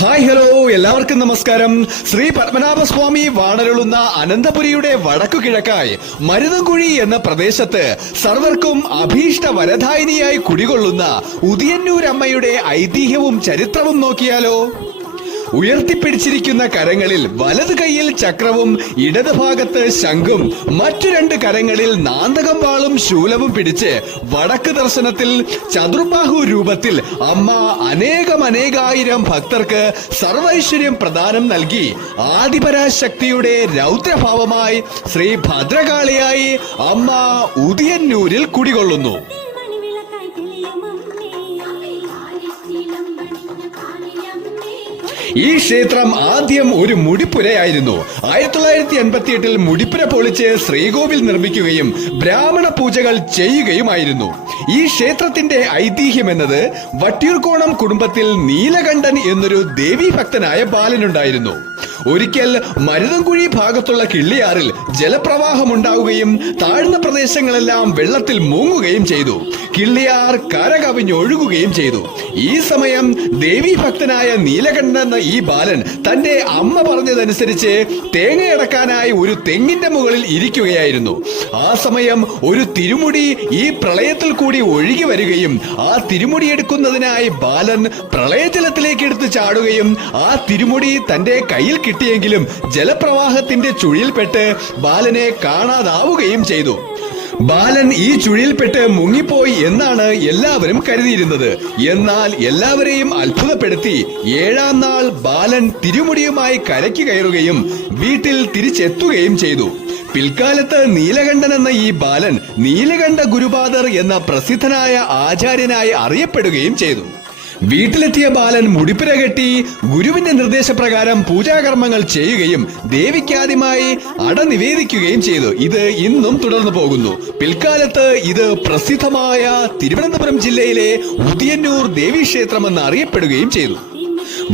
Hi hello എല്ലാവർക്കും നമസ്കാരം. ശ്രീ പത്മനാഭസ്വാമി വാണരുളുന്ന അനന്തപുരിയുടെ വടക്കു കിഴക്കായി മരുതൻകുഴി എന്ന പ്രദേശത്ത് സർവർക്കും അഭീഷ്ട വരദായിനിയായി കുടികൊള്ളുന്ന ഉദിയന്നൂരമ്മയുടെ ഐതിഹ്യവും ചരിത്രവും നോക്കിയാലോ? ഉയർത്തിപ്പിടിച്ചിരിക്കുന്ന കരങ്ങളിൽ വലത് കൈയിൽ ചക്രവും ഇടത് ഭാഗത്ത് ശംഖും മറ്റു രണ്ട് കരങ്ങളിൽ നാന്തകം വാളും ശൂലവും പിടിച്ച് വടക്ക് ദർശനത്തിൽ ചതുർബാഹു രൂപത്തിൽ അമ്മ അനേകായിരം ഭക്തർക്ക് സർവൈശ്വര്യം പ്രദാനം നൽകി ആദിപരാശക്തിയുടെ രൗദ്രഭാവമായി ശ്രീ ഭദ്രകാളിയായി അമ്മ ഉദിയന്നൂരിൽ കുടികൊള്ളുന്നു. ഈ ക്ഷേത്രം ആദ്യം ഒരു മുടിപ്പുരയായിരുന്നു. 1988 മുടിപ്പുര പൊളിച്ച് ശ്രീകോവിൽ നിർമ്മിക്കുകയും ബ്രാഹ്മണ പൂജകൾ ചെയ്യുകയുമായിരുന്നു. ഈ ക്ഷേത്രത്തിന്റെ ഐതിഹ്യം എന്നത് വട്ടിയൂർക്കോണം കുടുംബത്തിൽ നീലകണ്ഠൻ എന്നൊരു ദേവീഭക്തനായ ബാലനുണ്ടായിരുന്നു. ഒരിക്കൽ മരുതൻകുഴി ഭാഗത്തുള്ള കിള്ളിയാറിൽ ജലപ്രവാഹമുണ്ടാവുകയും താഴ്ന്ന പ്രദേശങ്ങളെല്ലാം വെള്ളത്തിൽ മുങ്ങുകയും ചെയ്തു. കിള്ളിയാർ കരകവിഞ്ഞൊഴുകുകയും ചെയ്തു. ഈ സമയം ദേവീഭക്തനായ നീലകണ്ഠൻ എന്ന ഈ ബാലൻ തന്റെ അമ്മ പറഞ്ഞതനുസരിച്ച് തേങ്ങയടക്കാനായി ഒരു തെങ്ങിന്റെ മുകളിൽ ഇരിക്കുകയായിരുന്നു. ആ സമയം ഒരു തിരുമുടി ഈ പ്രളയത്തിൽ കൂടി ഒഴുകി വരികയും ആ തിരുമുടി എടുക്കുന്നതിനായി ബാലൻ പ്രളയജലത്തിലേക്ക് എടുത്ത് ചാടുകയും ആ തിരുമുടി തന്റെ കയ്യിൽ കിട്ടിയെങ്കിലും ജലപ്രവാഹത്തിന്റെ ചുഴിയിൽപ്പെട്ട് ബാലനെ കാണാതാവുകയും ചെയ്തു. ബാലൻ ഈ ചുഴിയിൽപ്പെട്ട് മുങ്ങിപ്പോയി എന്നാണ് എല്ലാവരും കരുതിയിരുന്നത്. എന്നാൽ എല്ലാവരെയും അത്ഭുതപ്പെടുത്തി 7-ാം നാൾ ബാലൻ തിരുമുടിയുമായി കരയ്ക്ക് കയറുകയും വീട്ടിൽ തിരിച്ചെത്തുകയും ചെയ്തു. പിൽക്കാലത്ത് നീലകണ്ഠൻ എന്ന ഈ ബാലൻ നീലകണ്ഠ ഗുരുപാദർ എന്ന പ്രസിദ്ധനായ ആചാര്യനായി അറിയപ്പെടുകയും ചെയ്തു. വീട്ടിലെത്തിയ ബാലൻ മുടിപ്പുര കെട്ടി ഗുരുവിന്റെ നിർദ്ദേശപ്രകാരം പൂജാകർമ്മങ്ങൾ ചെയ്യുകയും ദേവിക്കാദ്യമായി അട നിവേദിക്കുകയും ചെയ്തു. ഇത് ഇന്നും തുടർന്നു പോകുന്നു. പിൽക്കാലത്ത് ഇത് പ്രസിദ്ധമായ തിരുവനന്തപുരം ജില്ലയിലെ ഉദിയന്നൂർ ദേവീക്ഷേത്രമെന്ന് അറിയപ്പെടുകയും ചെയ്തു.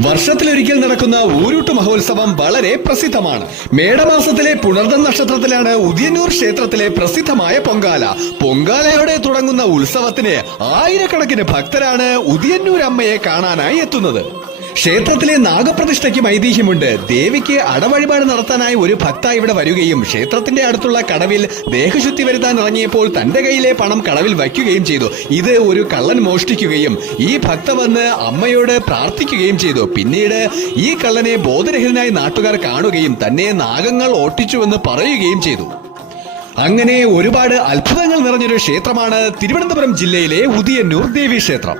വർഷത്തിലൊരിക്കൽ നടക്കുന്ന ഊരൂട്ട് മഹോത്സവം വളരെ പ്രസിദ്ധമാണ്. മേടമാസത്തിലെ പുണർദം നക്ഷത്രത്തിലാണ് ഉദിയന്നൂർ ക്ഷേത്രത്തിലെ പ്രസിദ്ധമായ പൊങ്കാല. പൊങ്കാലയോടെ തുടങ്ങുന്ന ഉത്സവത്തിന് ആയിരക്കണക്കിന് ഭക്തരാണ് ഉദിയന്നൂർ അമ്മയെ കാണാനായി എത്തുന്നത്. ക്ഷേത്രത്തിലെ നാഗപ്രതിഷ്ഠയ്ക്കും ഐതിഹ്യമുണ്ട്. ദേവിക്ക് അടവഴിപാട് നടത്താനായി ഒരു ഭക്ത ഇവിടെ വരികയും ക്ഷേത്രത്തിന്റെ അടുത്തുള്ള കടവിൽ ദേഹശുദ്ധി വരുത്താൻ ഇറങ്ങിയപ്പോൾ തന്റെ കയ്യിലെ പണം കടവിൽ വയ്ക്കുകയും ചെയ്തു. ഇത് ഒരു കള്ളൻ മോഷ്ടിക്കുകയും ഈ ഭക്ത വന്ന് അമ്മയോട് പ്രാർത്ഥിക്കുകയും ചെയ്തു. പിന്നീട് ഈ കള്ളനെ ബോധരഹിതനായി നാട്ടുകാർ കാണുകയും തന്നെ നാഗങ്ങൾ ഓട്ടിച്ചുവെന്ന് പറയുകയും ചെയ്തു. അങ്ങനെ ഒരുപാട് അത്ഭുതങ്ങൾ നിറഞ്ഞൊരു ക്ഷേത്രമാണ് തിരുവനന്തപുരം ജില്ലയിലെ ഉദിയന്നൂർ ദേവീക്ഷേത്രം.